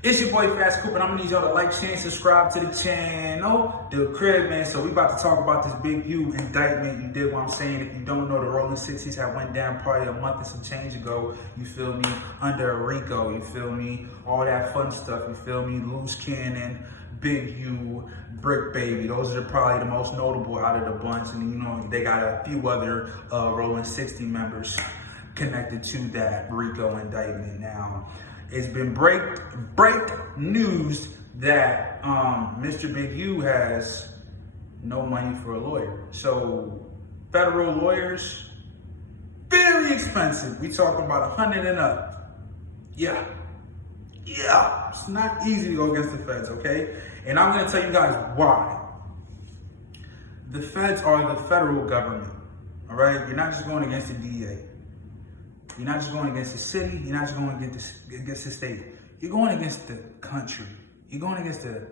It's your boy Fast Coop, and I'm gonna need y'all to like, share, and subscribe to the channel. The crib, man. So we about to talk about this Big U indictment. You did what I'm saying. If you don't know, the Rollin 60s had went down probably a month and some change ago. You feel me? Under a RICO. You feel me? All that fun stuff. You feel me? Loose Cannon, Big U, Brick Baby. Those are probably the most notable out of the bunch. And you know, they got a few other Rollin 60 members connected to that RICO indictment now. It's been break news that Mr. Big U has no money for a lawyer. So federal lawyers, very expensive. We talking about 100 and up. Yeah, it's not easy to go against the feds, okay? And I'm gonna tell you guys why. The feds are the federal government, all right? You're not just going against the DA. You're not just going against the city. You're not just going against the state. You're going against the country. You're going against the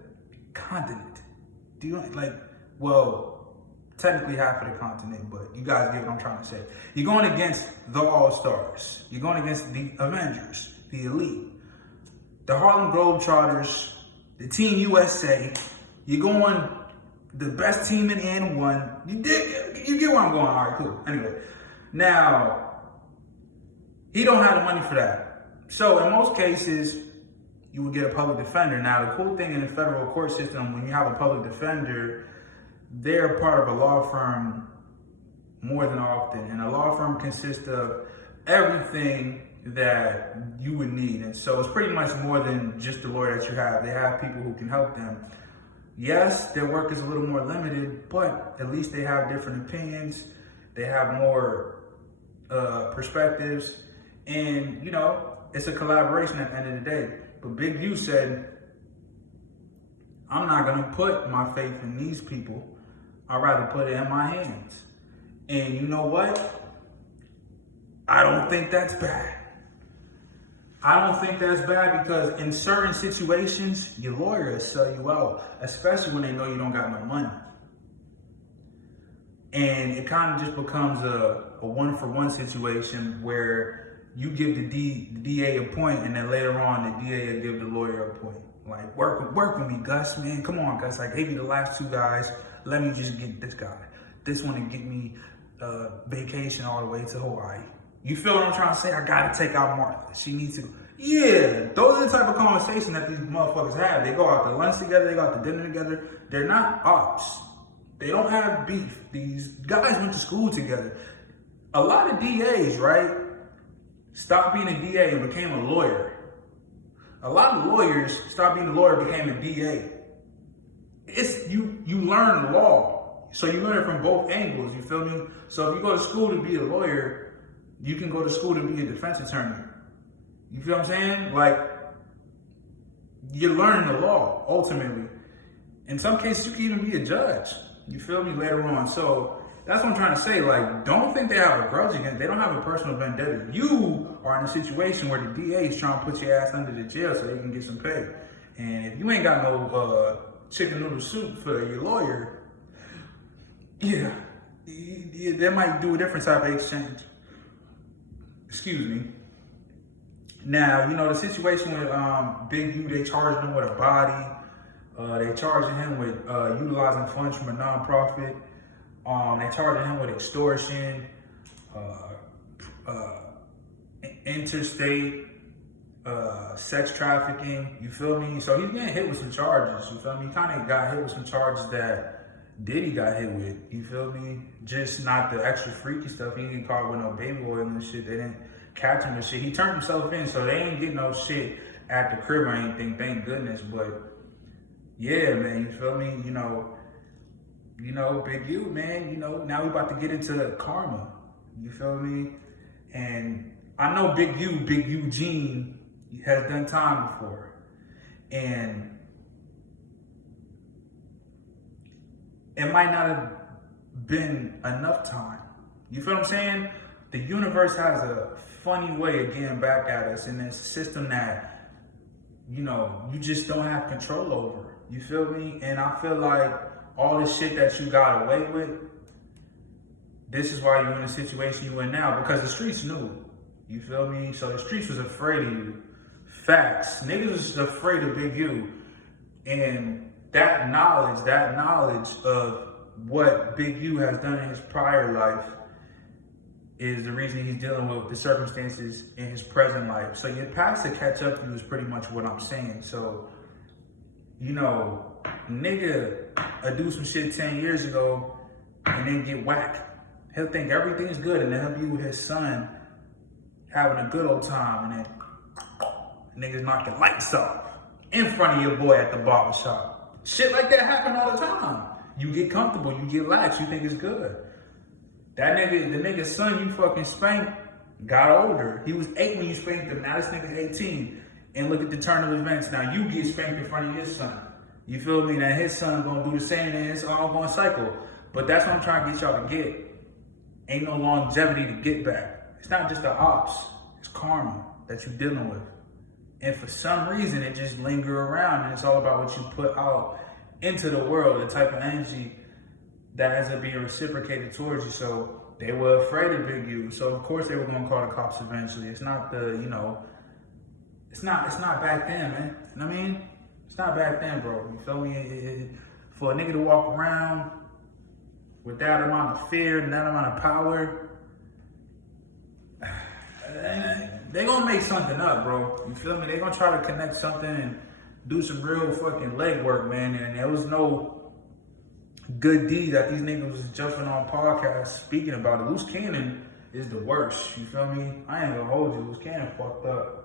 continent. Do you like, well, technically half of the continent, but you guys get what I'm trying to say. You're going against the All-Stars. You're going against the Avengers, the elite, the Harlem Globetrotters, the Team USA. You're going the best team in N1. You get where I'm going. All right, cool. Anyway, now, he don't have the money for that. So in most cases, you would get a public defender. Now, the cool thing in the federal court system, when you have a public defender, they're part of a law firm more than often. And a law firm consists of everything that you would need. And so it's pretty much more than just the lawyer that you have. They have people who can help them. Yes, their work is a little more limited, but at least they have different opinions. They have more perspectives. And, you know, it's a collaboration at the end of the day. But Big U said, I'm not going to put my faith in these people. I'd rather put it in my hands. And you know what? I don't think that's bad. I don't think that's bad because in certain situations, your lawyer will sell you out, especially when they know you don't got no money. And it kind of just becomes a one-for-one situation where you give the DA a point, and then later on, the DA will give the lawyer a point. Like, work with me, Gus, man. Come on, Gus. I gave you the last two guys. Let me just get this guy. This one to get me vacation all the way to Hawaii. You feel what I'm trying to say? I got to take out Martha. She needs to. Yeah, those are the type of conversations that these motherfuckers have. They go out to lunch together. They go out to dinner together. They're not ops. They don't have beef. These guys went to school together. A lot of DAs, right, stopped being a DA and became a lawyer. A lot of lawyers stopped being a lawyer and became a DA. It's you learn law. So you learn it from both angles, you feel me? So if you go to school to be a lawyer, you can go to school to be a defense attorney. You feel what I'm saying? Like, you're learning the law, ultimately. In some cases, you can even be a judge. You feel me? Later on. So that's what I'm trying to say. Like, don't think they have a grudge against. They don't have a personal vendetta. You are in a situation where the DA is trying to put your ass under the jail so they can get some pay. And if you ain't got no chicken noodle soup for your lawyer, yeah, they might do a different type of exchange. Excuse me. Now, you know, the situation with Big U, they charged him with a body. They charging him with utilizing funds from a nonprofit. They charging him with extortion, interstate sex trafficking. You feel me? So he's getting hit with some charges. You feel me? He kind of got hit with some charges that Diddy got hit with. You feel me? Just not the extra freaky stuff. He didn't get caught with no baby oil and shit. They didn't catch him and shit. He turned himself in, so they ain't getting no shit at the crib or anything. Thank goodness. But yeah, man, you feel me? You know, Big U, man, you know, now we about to get into karma. You feel me? And I know Big Eugene has done time before. And it might not have been enough time. You feel what I'm saying? The universe has a funny way of getting back at us in this system that, you know, you just don't have control over. You feel me? And I feel like all the shit that you got away with, this is why you're in the situation you're in now, because the streets knew. You feel me? So the streets was afraid of you. Facts. Niggas was afraid of Big U. And that knowledge of what Big U has done in his prior life is the reason he's dealing with the circumstances in his present life. So your past to catch up to you is pretty much what I'm saying. So, you know, nigga do some shit 10 years ago and then get whacked. He'll think everything's good and then he'll be with his son having a good old time and then niggas knocking lights off in front of your boy at the barbershop. Shit like that happen all the time. You get comfortable, you get lax, you think it's good. The nigga's son you fucking spanked got older. He was 8 when you spanked him, now this nigga's 18. And look at the turn of events. Now you get spanked in front of his son. You feel me? Now his son gonna do the same and it's all gonna cycle. But that's what I'm trying to get y'all to get. Ain't no longevity to get back. It's not just the ops, it's karma that you're dealing with. And for some reason, it just linger around and it's all about what you put out into the world, the type of energy that ends up being reciprocated towards you. So they were afraid of Big U. So of course they were gonna call the cops eventually. It's not the, you know, it's not back then, man. You know what I mean? It's not back then, bro. You feel me? For a nigga to walk around with that amount of fear and that amount of power, they gonna make something up, bro. You feel me? They gonna try to connect something and do some real fucking legwork, man. And there was no good deed that these niggas was jumping on podcasts speaking about it. Loose Cannon is the worst. You feel me? I ain't gonna hold you. Loose Cannon fucked up.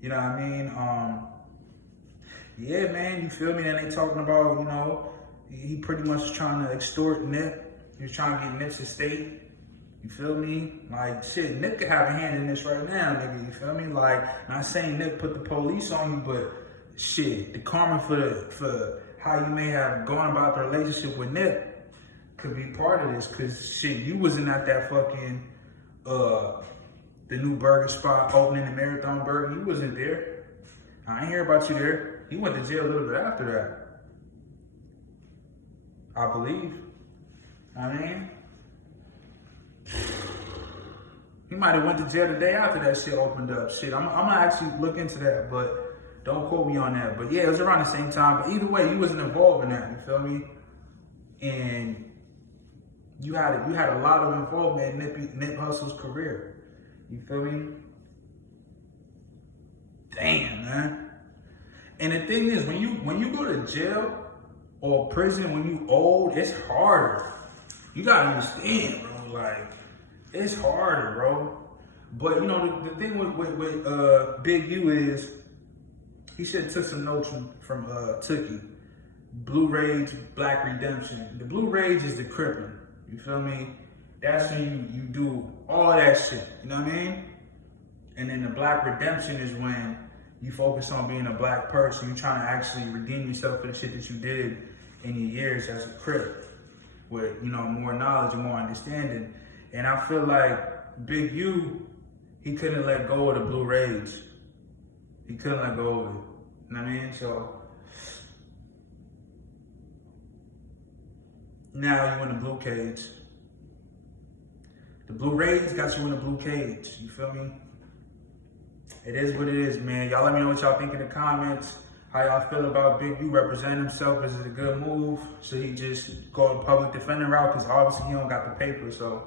You know what I mean? Yeah, man. You feel me? And they talking about, you know, he pretty much was trying to extort Nip. He was trying to get Nip's estate. You feel me? Like, shit, Nip could have a hand in this right now, nigga. You feel me? Like, not saying Nip put the police on you, but shit, the karma for how you may have gone about the relationship with Nip could be part of this. Cause shit, you wasn't at that fucking, the new burger spot opening the Marathon Burger. You wasn't there. I ain't hear about you there. He went to jail a little bit after that, I believe. I mean, he might have went to jail the day after that shit opened up. Shit, I'm gonna actually look into that, but don't quote me on that. But yeah, it was around the same time. But either way, he wasn't involved in that. You feel me? And you had a lot of involvement in Nip Hussle's career. You feel me? Damn, man. And the thing is, when you go to jail or prison, when you old, it's harder. You gotta understand, bro. Like, it's harder, bro. But you know, the thing with Big U is he should have took some notes from Tookie. Blue Rage, Black Redemption. The Blue Rage is the crippling. You feel me? That's when you do all that shit. You know what I mean? And then the Black Redemption is when you focus on being a black person. You're trying to actually redeem yourself for the shit that you did in your years as a crip, with, you know, more knowledge and more understanding. And I feel like Big U, he couldn't let go of the Blue Rage. He couldn't let go of it. You know what I mean? So now you in the blue cage. The Blue Rage got you in the blue cage. You feel me? It is what it is, man. Y'all let me know what y'all think in the comments. How y'all feel about Big U representing himself? Is it a good move? Should he just go the public defender route? Because obviously he don't got the paper, so,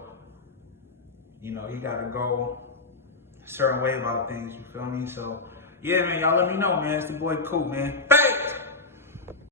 you know, he got to go a certain way about things, you feel me? So, yeah, man, y'all let me know, man. It's the boy Cool, man.